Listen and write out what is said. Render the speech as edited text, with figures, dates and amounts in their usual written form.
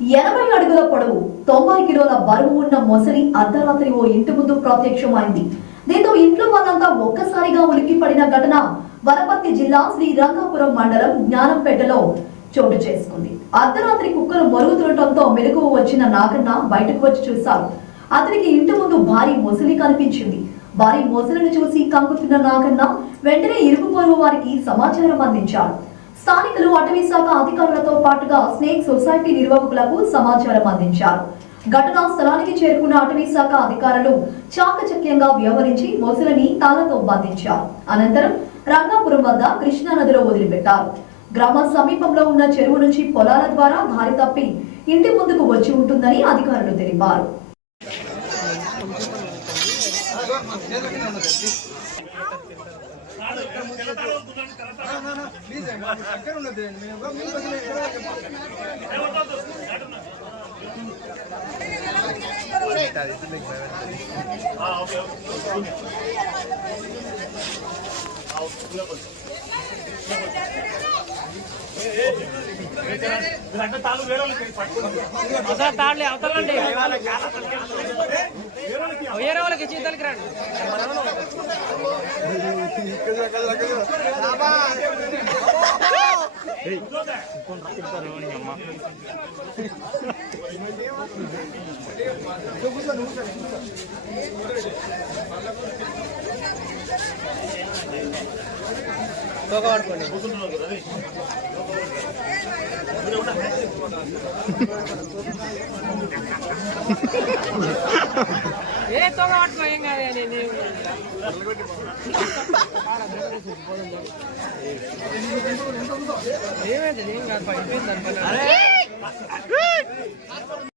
80 అడుగుల పొడవు 90 కిలోల బరువు ఉన్న మొసలి అర్ధరాత్రి ఓ ఇంటి ముందు ప్రత్యక్షమైంది. దీంతో ఇంట్లో వాళ్ళంతా ఒక్కసారిగా ఉలిక్కిపడిన ఘటన వనపర్తి జిల్లా శ్రీరంగాపురం మండలం జ్ఞానంపేటలో చోటు చేసుకుంది. అర్ధరాత్రి కుక్కలు మొరుగుతుండటంతో మెలకువ వచ్చిన నాగన్న బయటకు వచ్చి చూశారు. అతనికి ఇంటి ముందు భారీ మొసలి కనిపించింది. భారీ మొసలిని చూసి కంగుతున్న నాగన్న వెంటనే ఇరుగు పొరుగు వారికి సమాచారం అందించాడు. స్థానికులు అటవీ శాఖ అధికారులతో పాటుగా స్నేక్ సొసైటీ నిర్వాహకులకు సమాచారం అందించారు. ఘటనా స్థలానికి చేరుకున్న అటవీ శాఖ అధికారులు చాకచక్యంగా వ్యవహరించి మొసలిని తాళ్లతో బంధించారు. అనంతరం రంగాపురం వద్ద కృష్ణా నదిలో వదిలిపెట్టారు. గ్రామ సమీపంలో ఉన్న చెరువు నుంచి పొలాల ద్వారా దారి తప్పి ఇంటి ముందుకు వచ్చి ఉంటుందని అధికారులు తెలిపారు. తాళ్ళే అవతలండి వేరే వాళ్ళకి చేతులకి రండి. ఏ తోగ పట్టుకో ఏం కాదు. ఏమైంది ఏం కాదు.